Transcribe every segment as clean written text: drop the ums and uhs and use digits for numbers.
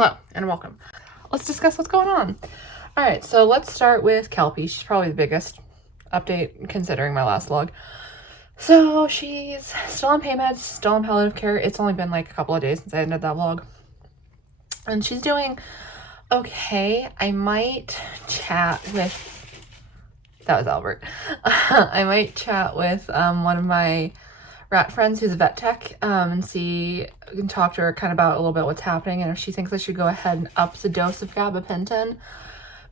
Hello and welcome. Let's discuss what's going on. All right, so let's start with Kelpie. She's probably the biggest update considering my last vlog. So she's still on pain meds, still on palliative care. It's only been like a couple of days since I ended that vlog. And she's doing okay. I might chat with, that was Albert. I might chat with one of my rat friends who's a vet tech and see, and talk to her kind of about a little bit what's happening and if she thinks I should go ahead and up the dose of gabapentin,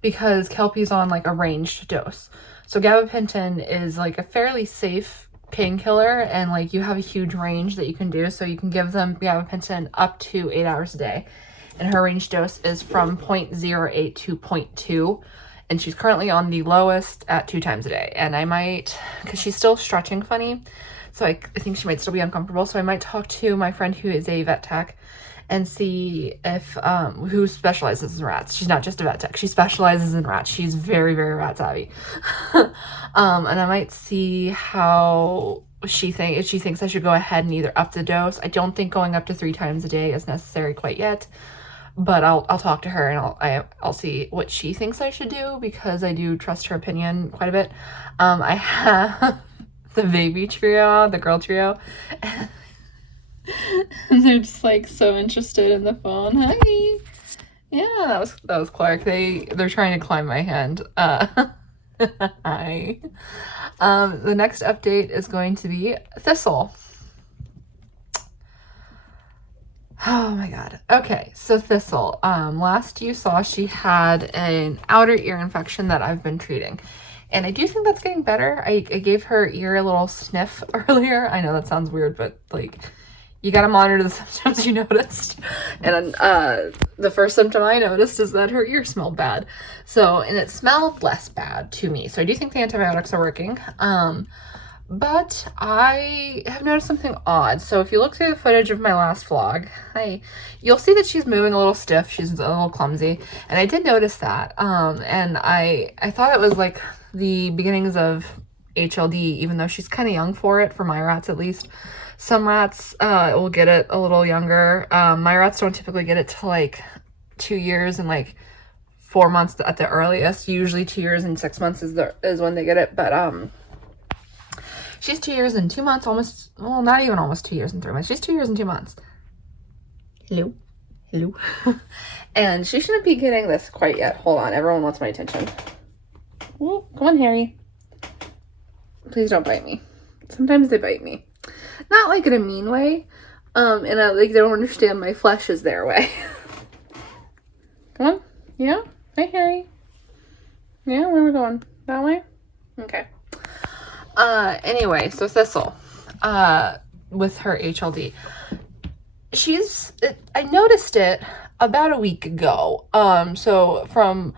because Kelpie's on like a ranged dose. So gabapentin is like a fairly safe painkiller, and like you have a huge range that you can do. So you can give them gabapentin up to 8 hours a day, and her range dose is from 0.08 to 0.2, and she's currently on the lowest at 2 times a day. And I might, because she's still stretching funny, so I think she might still be uncomfortable. So I might talk to my friend who is a vet tech and see if, who specializes in rats. She's not just a vet tech, she specializes in rats. She's very, very rat savvy. And I might see how if she thinks I should go ahead and either up the dose. I don't think going up to 3 times a day is necessary quite yet, but I'll talk to her and I'll see what she thinks I should do, because I do trust her opinion quite a bit. I have the baby trio, the girl trio, and they're just like so interested in the phone. Hi. Yeah, that was Clark. They're trying to climb my hand. Hi. The next update is going to be Thistle. Oh my god. Okay, so Thistle. Last you saw, she had an outer ear infection that I've been treating. And I do think that's getting better. I gave her ear a little sniff earlier. I know that sounds weird, but like, you gotta monitor the symptoms you noticed. And the first symptom I noticed is that her ear smelled bad. So, and it smelled less bad to me. So I do think the antibiotics are working. But I have noticed something odd. So if you look through the footage of my last vlog, you'll see that she's moving a little stiff. She's a little clumsy. And I did notice that. And I thought it was like the beginnings of HLD, even though she's kind of young for it, for my rats at least. Some rats will get it a little younger. My rats don't typically get it till like 2 years and like 4 months at the earliest. Usually 2 years and 6 months is when they get it. But she's 2 years and 2 months, almost, well, not even almost 2 years and 3 months. She's 2 years and 2 months. Hello. Hello. And she shouldn't be getting this quite yet. Hold on. Everyone wants my attention. Ooh, come on, Harry. Please don't bite me. Sometimes they bite me. Not like in a mean way. And like they don't understand my flesh is their way. Come on. Yeah? Hi, Harry. Yeah, where are we going? That way? Okay. Anyway, so Thistle, with her HLD, I noticed it about a week ago. So from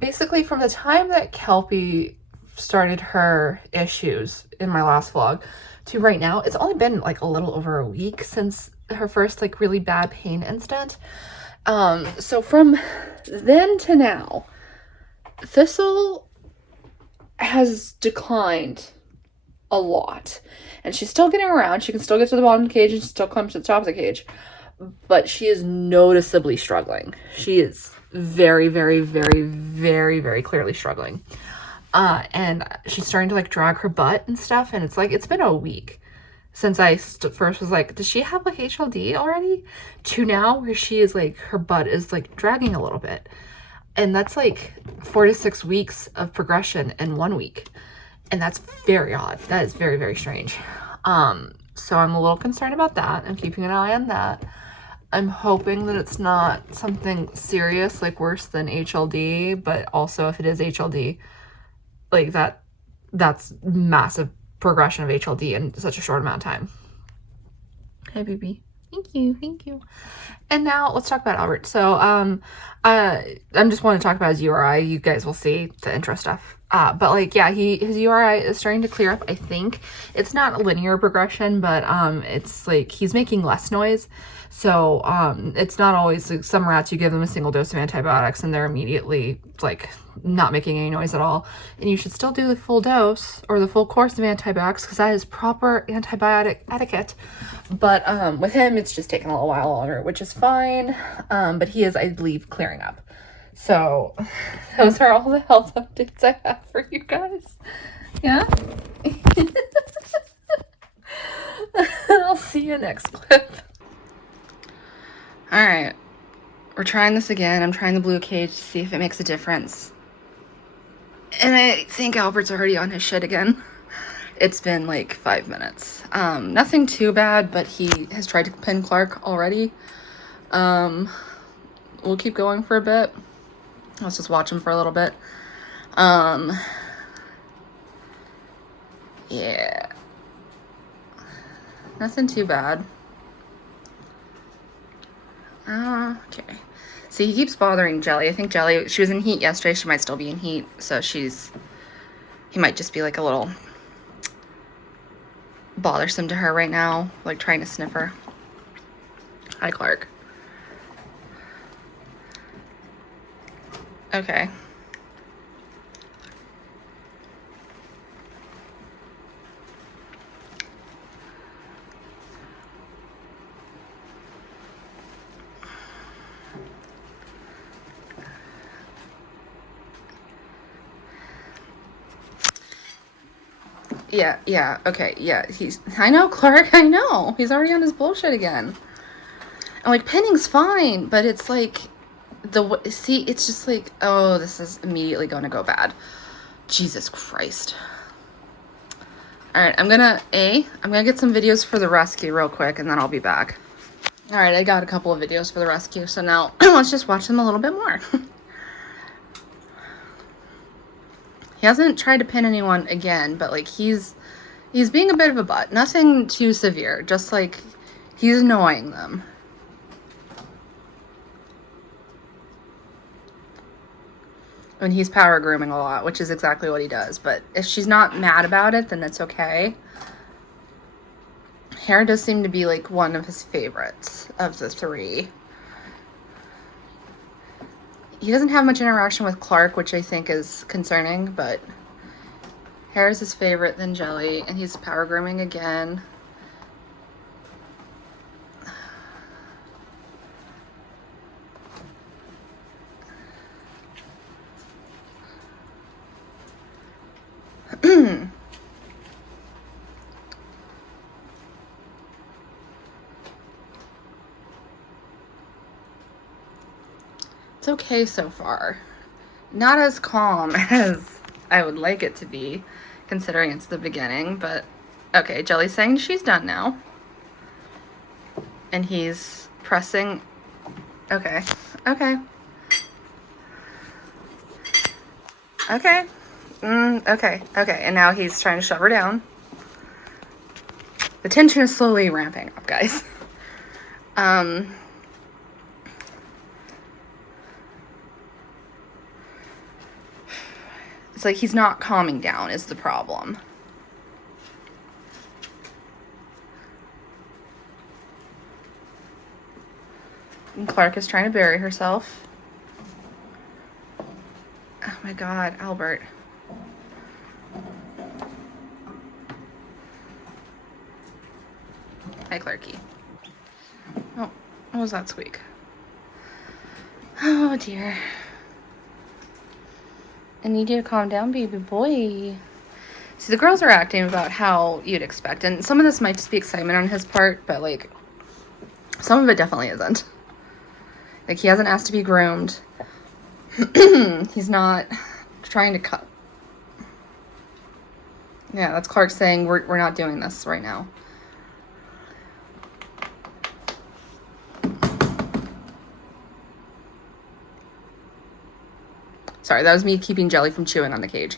the time that Kelpie started her issues in my last vlog to right now, it's only been like a little over a week since her first like really bad pain instant. So from then to now, Thistle has declined a lot, and she's still getting around. She can still get to the bottom of the cage and she still climb to the top of the cage, but she is noticeably struggling. She is very, very, very, very, very clearly struggling. And she's starting to like drag her butt and stuff, and it's like, it's been a week since I first was like, does she have like HLD already? To now where she is like, her butt is like dragging a little bit. And that's like 4 to 6 weeks of progression in 1 week. And that's very odd. That is very, very strange. So I'm a little concerned about that. I'm keeping an eye on that. I'm hoping that it's not something serious, like worse than HLD, but also if it is HLD, like that's massive progression of HLD in such a short amount of time. Hi, baby. Thank you. And now let's talk about Albert. So I just want to talk about his URI. You guys will see the intro stuff. But like, yeah, his URI is starting to clear up. I think it's not a linear progression, but it's like he's making less noise. So it's not always like some rats, you give them a single dose of antibiotics and they're immediately like not making any noise at all. And you should still do the full dose or the full course of antibiotics, because that is proper antibiotic etiquette. But with him, it's just taking a little while longer, which is fine, but he is, I believe, clearing up. So those are all the health updates I have for you guys. Yeah. I'll see you next clip. All right, we're trying this again. I'm trying the blue cage to see if it makes a difference. And I think Albert's already on his shit again. It's been like 5 minutes. Nothing too bad, but he has tried to pin Clark already. We'll keep going for a bit. Let's just watch him for a little bit. Yeah. Nothing too bad. Okay. See, he keeps bothering Jelly. I think Jelly, she was in heat yesterday. She might still be in heat. So he might just be like a little bothersome to her right now. Like trying to sniff her. Hi, Clark. Okay. Yeah, okay, yeah, I know, Clark, I know. He's already on his bullshit again. And, like, pinning's fine, but it's, like, it's just, like, oh, this is immediately gonna go bad. Jesus Christ. Alright, I'm gonna get some videos for the rescue real quick, and then I'll be back. Alright, I got a couple of videos for the rescue, so now let's just watch them a little bit more. He hasn't tried to pin anyone again, but, like, he's being a bit of a butt. Nothing too severe, just, like, he's annoying them. And he's power grooming a lot, which is exactly what he does. But if she's not mad about it, then that's okay. Hera does seem to be, like, one of his favorites of the three. He doesn't have much interaction with Clark, which I think is concerning, but Hera's his favorite, then Jelly, and he's power grooming again. It's okay so far. Not as calm as I would like it to be, considering it's the beginning, but okay, Jelly's saying she's done now. And he's pressing. Okay. Okay. Okay. Okay. Okay. And now he's trying to shove her down. The tension is slowly ramping up, guys. It's like he's not calming down is the problem. And Clark is trying to bury herself. Oh my God, Albert. Hi, Clarky. Oh, what was that squeak? Oh dear. I need you to calm down, baby boy. See, the girls are acting about how you'd expect. And some of this might just be excitement on his part, but, like, some of it definitely isn't. Like, he hasn't asked to be groomed. He's not trying to cut. Yeah, that's Clark saying, we're not doing this right now. Sorry, that was me keeping Jelly from chewing on the cage.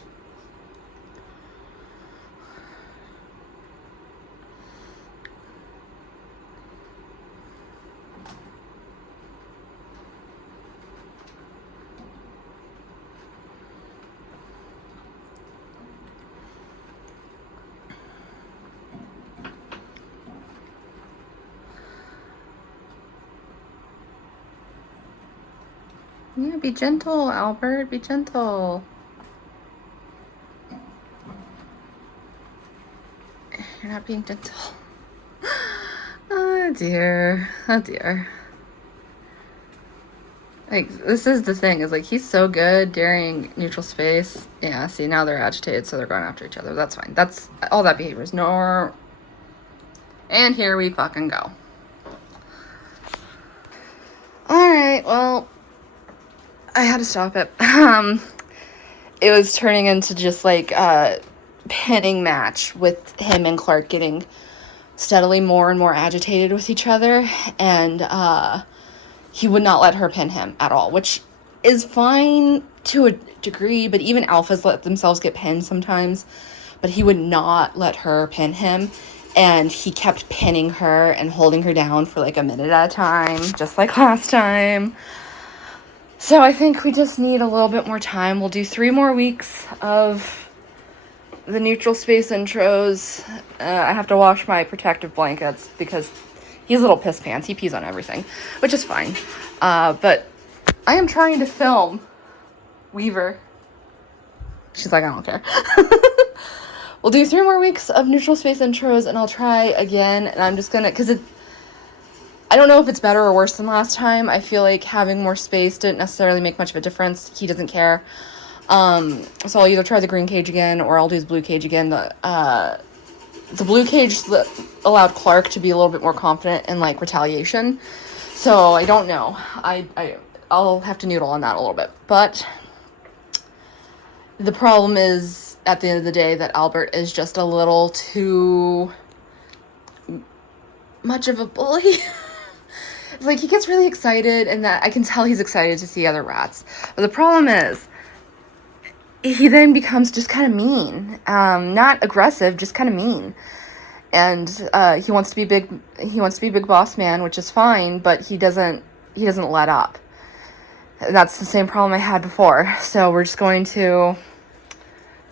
Yeah, be gentle, Albert. Be gentle. You're not being gentle. Oh, dear. Oh, dear. Like, this is the thing, is like, he's so good during neutral space. Yeah, see, now they're agitated, so they're going after each other. That's fine. That's all that behavior is no. And here we fucking go. Alright, well, I had to stop it. It was turning into just like a pinning match with him and Clark getting steadily more and more agitated with each other, and he would not let her pin him at all, which is fine to a degree, but even alphas let themselves get pinned sometimes, but he would not let her pin him, and he kept pinning her and holding her down for like a minute at a time, just like last time. So I think we just need a little bit more time. We'll do 3 more weeks of the neutral space intros. I have to wash my protective blankets because he's a little piss pants. He pees on everything, which is fine. But I am trying to film Weaver. She's like, I don't care. We'll do 3 more weeks of neutral space intros, and I'll try again. And I'm just gonna, because I don't know if it's better or worse than last time. I feel like having more space didn't necessarily make much of a difference. He doesn't care. So I'll either try the green cage again, or I'll do the blue cage again. The blue cage allowed Clark to be a little bit more confident in like retaliation. So I don't know. I'll have to noodle on that a little bit. But the problem is, at the end of the day, that Albert is just a little too much of a bully. It's like he gets really excited, and that I can tell he's excited to see other rats. But the problem is, he then becomes just kind of mean. Not aggressive, just kind of mean. And he wants to be big boss man, which is fine, but he doesn't let up. And that's the same problem I had before. So we're just going to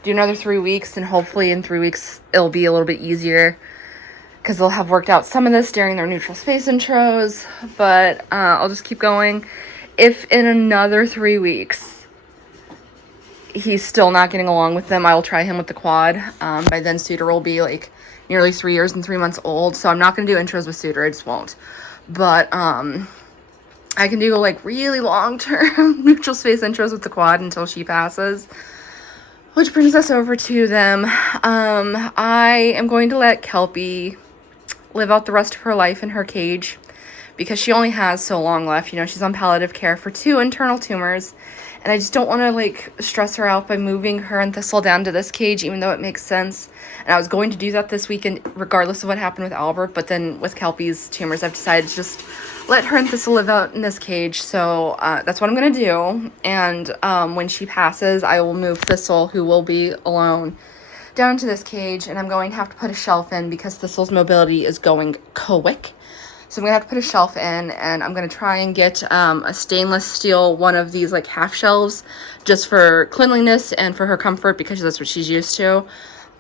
do another 3 weeks, and hopefully in 3 weeks it'll be a little bit easier, because they'll have worked out some of this during their neutral space intros. But I'll just keep going. If in another 3 weeks he's still not getting along with them, I will try him with the quad. By then Suitor will be like nearly 3 years and 3 months old, so I'm not going to do intros with Suitor. I just won't. But I can do like really long-term neutral space intros with the quad until she passes. Which brings us over to them. I am going to let Kelpie live out the rest of her life in her cage, because she only has so long left. You know, she's on palliative care for 2 internal tumors, and I just don't want to like stress her out by moving her and Thistle down to this cage, even though it makes sense. And I was going to do that this weekend regardless of what happened with Albert, but then with Kelpie's tumors, I've decided to just let her and Thistle live out in this cage. So that's what I'm going to do. And when she passes, I will move Thistle, who will be alone, down into this cage, and I'm going to have to put a shelf in because Thistle's mobility is going quick. So I'm going to have to put a shelf in, and I'm going to try and get a stainless steel, one of these like half shelves, just for cleanliness and for her comfort, because that's what she's used to.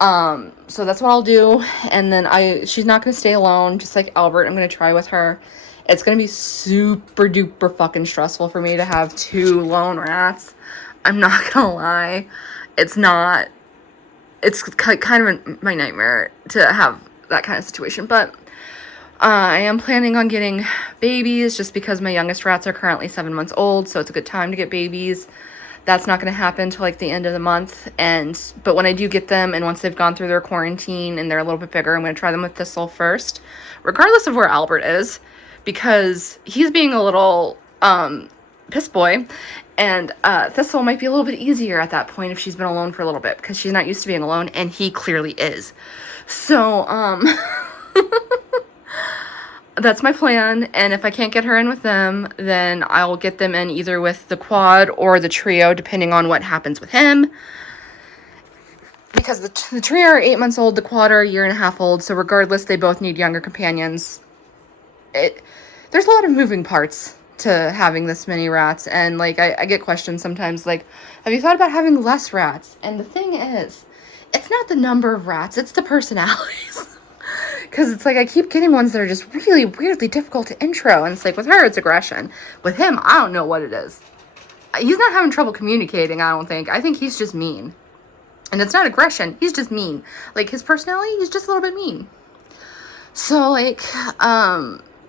So that's what I'll do. And then she's not going to stay alone, just like Albert. I'm going to try with her. It's going to be super duper fucking stressful for me to have 2 lone rats. I'm not going to lie. It's kind of my nightmare to have that kind of situation. But I am planning on getting babies, just because my youngest rats are currently 7 months old, so it's a good time to get babies. That's not going to happen till like the end of the month. But when I do get them, and once they've gone through their quarantine and they're a little bit bigger, I'm going to try them with Thistle first, regardless of where Albert is, because he's being a little piss boy, and Thistle might be a little bit easier at that point if she's been alone for a little bit, because she's not used to being alone, and he clearly is. So that's my plan. And if I can't get her in with them, then I'll get them in either with the quad or the trio, depending on what happens with him, because the trio are 8 months old, the quad are 1.5 years old, so regardless, they both need younger companions. There's a lot of moving parts to having this many rats, and like I get questions sometimes like, have you thought about having less rats? And the thing is, it's not the number of rats, it's the personalities. Because it's like I keep getting ones that are just really weirdly difficult to intro, and it's like with her it's aggression. With him, I don't know what it is. He's not having trouble communicating, I don't think. I think he's just mean. And it's not aggression, he's just mean. Like his personality, he's just a little bit mean. So like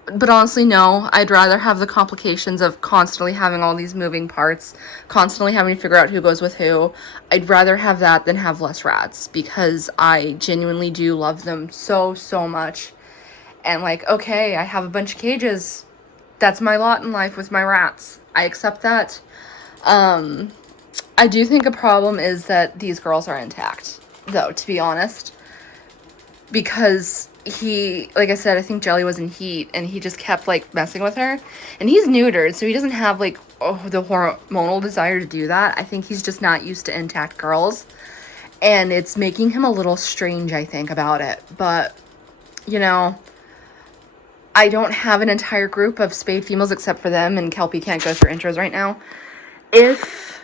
But honestly, no. I'd rather have the complications of constantly having all these moving parts, constantly having to figure out who goes with who. I'd rather have that than have less rats, because I genuinely do love them so, so much. And like, okay, I have a bunch of cages. That's my lot in life with my rats. I accept that. I do think a problem is that these girls are intact, though, to be honest. Because he, like I said, I think Jelly was in heat, and he just kept, like, messing with her. And he's neutered, so he doesn't have, like, the hormonal desire to do that. I think he's just not used to intact girls. And it's making him a little strange, I think, about it. But, you know, I don't have an entire group of spayed females except for them, and Kelpie can't go through intros right now. If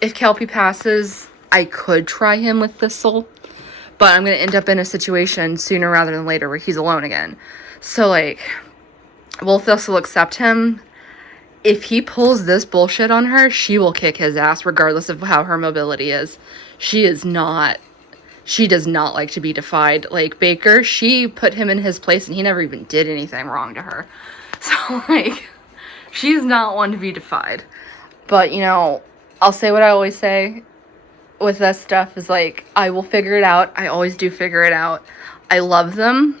Kelpie passes, I could try him with Thistle. But I'm going to end up in a situation sooner rather than later where he's alone again. So, like, will Thistle accept him? If he pulls this bullshit on her, she will kick his ass regardless of how her mobility is. She does not like to be defied. Like, Baker, she put him in his place and he never even did anything wrong to her. So, like, she's not one to be defied. But, you know, I'll say what I always say with this stuff is, like, I will figure it out. I always do figure it out. I love them.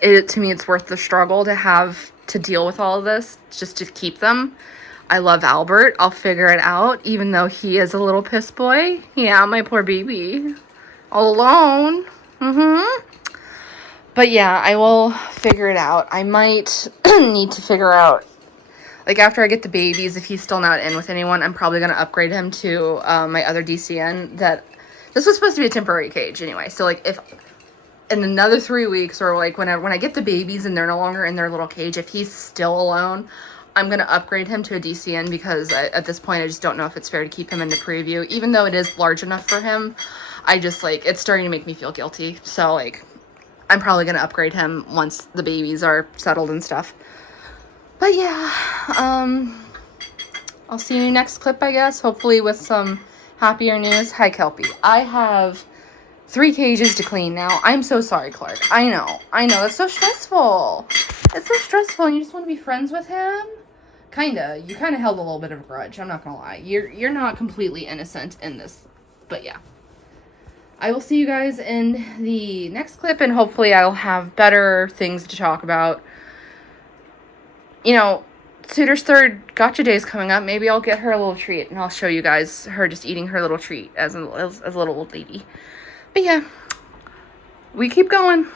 To me, it's worth the struggle to have to deal with all of this just to keep them. I love Albert. I'll figure it out, even though he is a little piss boy. Yeah, my poor baby. All alone. But yeah, I will figure it out. I might need to figure out, like, after I get the babies, if he's still not in with anyone, I'm probably going to upgrade him to my other DCN. This was supposed to be a temporary cage anyway. So, like, if in another 3 weeks, or, like, when I get the babies and they're no longer in their little cage, if he's still alone, I'm going to upgrade him to a DCN, because at this point, I just don't know if it's fair to keep him in the preview. Even though it is large enough for him, I just, like, it's starting to make me feel guilty. So, like, I'm probably going to upgrade him once the babies are settled and stuff. But yeah, I'll see you next clip, I guess, hopefully with some happier news. Hi, Kelpie. I have 3 cages to clean now. I'm so sorry, Clark. I know, it's so stressful. It's so stressful, and you just want to be friends with him? Kinda. You kinda held a little bit of a grudge, I'm not gonna lie. You're not completely innocent in this, but yeah. I will see you guys in the next clip, and hopefully I'll have better things to talk about. You know, Suitor's third gotcha day is coming up. Maybe I'll get her a little treat, and I'll show you guys her just eating her little treat as a little old lady. But yeah, we keep going.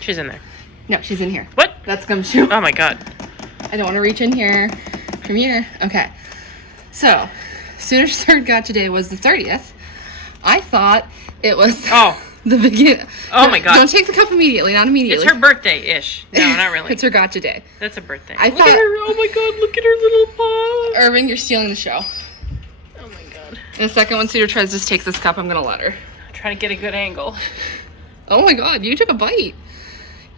She's in there. No, she's in here. What? That's Gumshoe. Oh my god. I don't want to reach in here. Come here. Okay. So, Suitor's third gotcha day was the 30th. I thought it was the beginning. Oh my god. Don't take the cup immediately. Not immediately. It's her birthday-ish. No, not really. It's her gotcha day. That's a birthday. I Look thought, at her. Oh my god, look at her little paw. Irving, you're stealing the show. Oh my god. In a second, when Suitor tries to take this cup, I'm going to let her. I'm trying to get a good angle. Oh my god, you took a bite.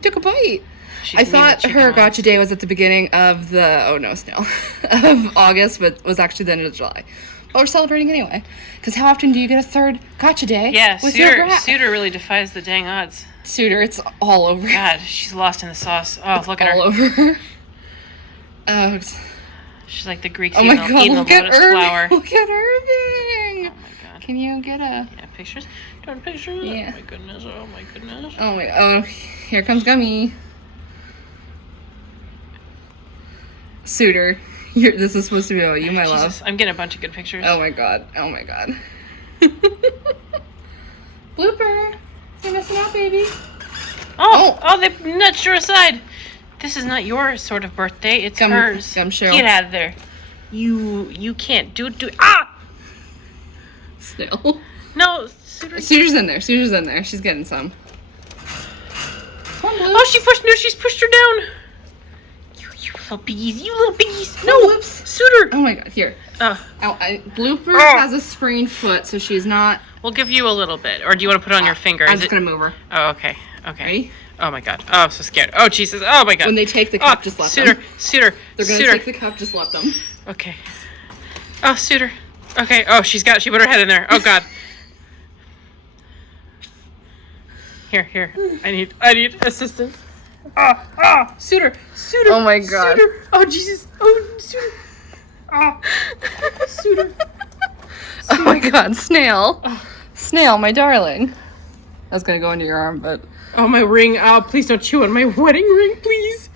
Took a bite. She's I thought her gotcha day was at the beginning of of August, but was actually the end of July. But we're celebrating anyway. Because how often do you get a third gotcha day? Yeah, with your rat? Suitor really defies the dang odds. Suitor, it's all over. God, she's lost in the sauce. Oh, It's look at her. all over. Oh, She's like the Greeks oh my eating, god, eating look the at lotus Irving. flower. Look at Irving. Oh my god. Can you get a... Yeah, pictures? Do you want pictures? Yeah. Oh my goodness, oh my goodness. Oh, here comes Gummy. Suitor, this is supposed to be about you, my Jesus, love. I'm getting a bunch of good pictures. Oh my god. Oh my god. Blooper. You're missing out, baby. Oh, they nudged her aside. This is not your sort of birthday. It's hers. Gumshoe. Get out of there. You can't do ah! Snail. No, Suitor's in there. Suitor's in there. She's getting some. Come on, Blue. Oh, she's pushed her down. You Little piggies, you little piggies. No, whoops. Suitor. Oh my god, here. Oh, Blooper has a sprained foot, so she's not. we'll give you a little bit. Or do you want to put it on your finger? I'm Is just it? gonna move her. Oh, okay. Okay. Ready? Oh my god. Oh, I'm so scared. Oh, Jesus. Oh my god. When they take the cup, just let Suitor. them. Suitor. They're gonna Suitor. take the cup, just let them. Okay. Oh, Suitor. Okay. Oh, she put her head in there. Oh god. Here. I need assistance. Suitor. Oh my god. Suitor. Oh Jesus. Oh, Suitor. Suitor. Oh my god, Snail. Snail, my darling. I was gonna go into your arm, but. Oh, my ring. Oh, please don't chew on my wedding ring, please.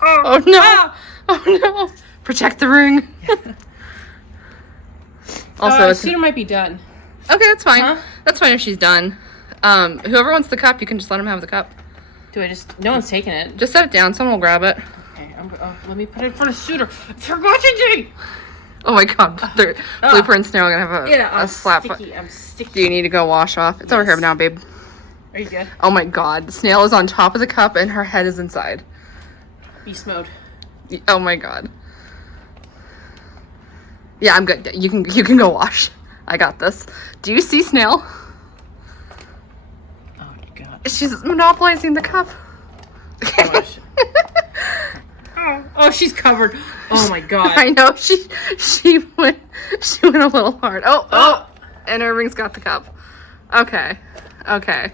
Oh no! Oh no! Protect the ring. Also, it's Suitor might be done. okay. That's fine. Huh? That's fine if she's done. Whoever wants the cup, you can just let him have the cup. Do I just? No one's taking it. Just set it down. Someone will grab it. Okay. Let me put it in front of Suitor. They're watching. Oh my god! Blooper and Snail are gonna have Yeah, a I'm slap. sticky. I'm sticky. Do you need to go wash off? It's over here Yes. now, babe. Are you good? Oh my god! Snail is on top of the cup and her head is inside. Beast mode. Oh my god. Yeah, I'm good. You can go wash. I got this. Do you see Snail? Oh god. She's monopolizing the cup. Gosh. Oh, she's covered. Oh my god. I know she went a little hard. Oh, and her ring's got the cup. Okay.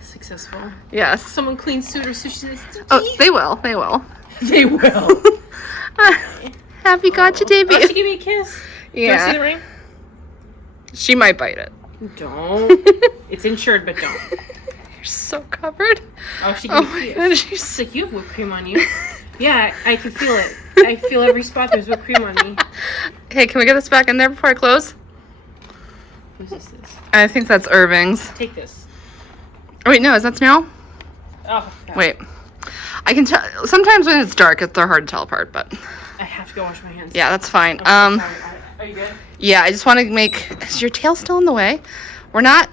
Successful. Yes. Someone clean Suitor so she's sticky. Oh, they will. They will. Have you got your debut? Oh, she give me a kiss. Do you see the Yeah. ring? She might bite it. Don't. It's insured, but don't. You're so covered. Oh, she Oh gave me my a god, kiss. she's She's like, you have whipped cream on you. Yeah, I can feel it. I feel every spot there's whipped cream on me. Hey, can we get this back in there before I close? Who's this? I think that's Irving's. Take this. Oh, wait, no, is that Snail? Oh, God. Wait. I can tell. Sometimes when it's dark, they're hard to tell apart, but I have to go wash my hands. yeah, that's fine. I'm so sorry. Are you good? Yeah, I just want to make. Is your tail still in the way? We're not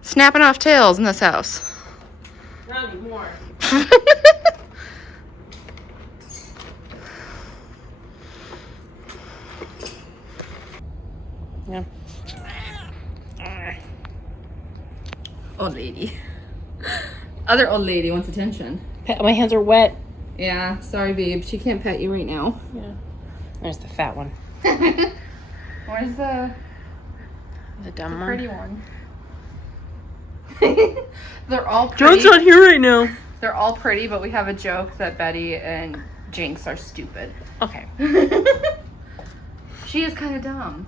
snapping off tails in this house. Not anymore. Yeah. Old lady. Other old lady wants attention. My hands are wet. Yeah, sorry, babe. She can't pet you right now. Yeah. There's the fat one. Where's the dumb one. pretty one? They're all pretty. John's not here right now. They're all pretty, but we have a joke that Betty and Jinx are stupid. Okay. She is kind of dumb.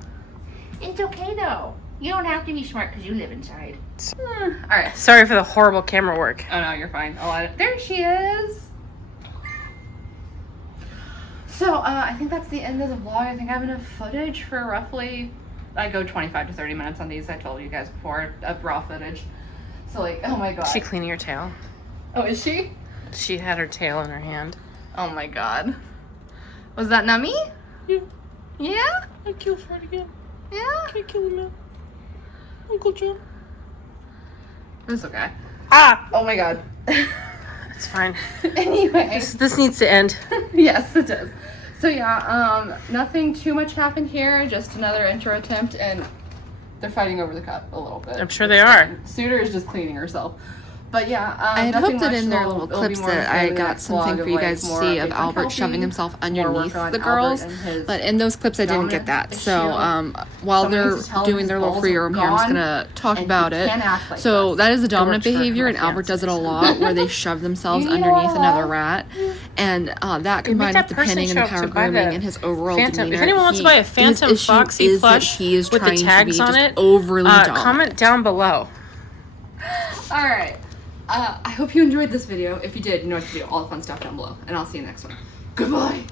It's okay though. You don't have to be smart because you live inside. All right. Sorry for the horrible camera work. Oh no, you're fine. I'll add it. There she is. So I think that's the end of the vlog. I think I have enough footage for roughly. I go 25 to 30 minutes on these. I told you guys before of raw footage. So like, oh my god. Is she cleaning her tail? Oh, is she? She had her tail in her hand. Oh my god. Was that Nummy? Yeah. Yeah. I killed Fred again. Yeah. Can't kill him now. Uncle John. That's okay. Ah! Oh my god. It's fine. Anyway. This needs to end. Yes, it does. So yeah, nothing too much happened here. Just another intro attempt, and they're fighting over the cup a little bit. I'm sure they are. Suitor is just cleaning herself. But yeah, I had nothing hoped that much. in their It'll- little it'll be clips more that for I the got next something vlog for you like, guys to more see updates of on Albert shoving Kelpie, himself more work underneath on the Albert girls, and his but in those clips I didn't get that. dominance So issue. while Somebody they're needs to tell him doing his their little balls free are roam here, I'm just gone, gonna talk and about he it. can't act like So this. that is the dominant works for behavior, and her Albert does it a fiancés. lot, where they shove themselves underneath another rat, and that combined that with the person pinning and the show up power to buy grooming the and his overall Phantom. demeanor. If anyone wants to buy a Phantom his issue Foxy is that plush he is with the trying to tags be on just it, overly dominant. comment down below. All right. I hope you enjoyed this video. If you did, you know what to do. All the fun stuff down below. And I'll see you next one. Goodbye.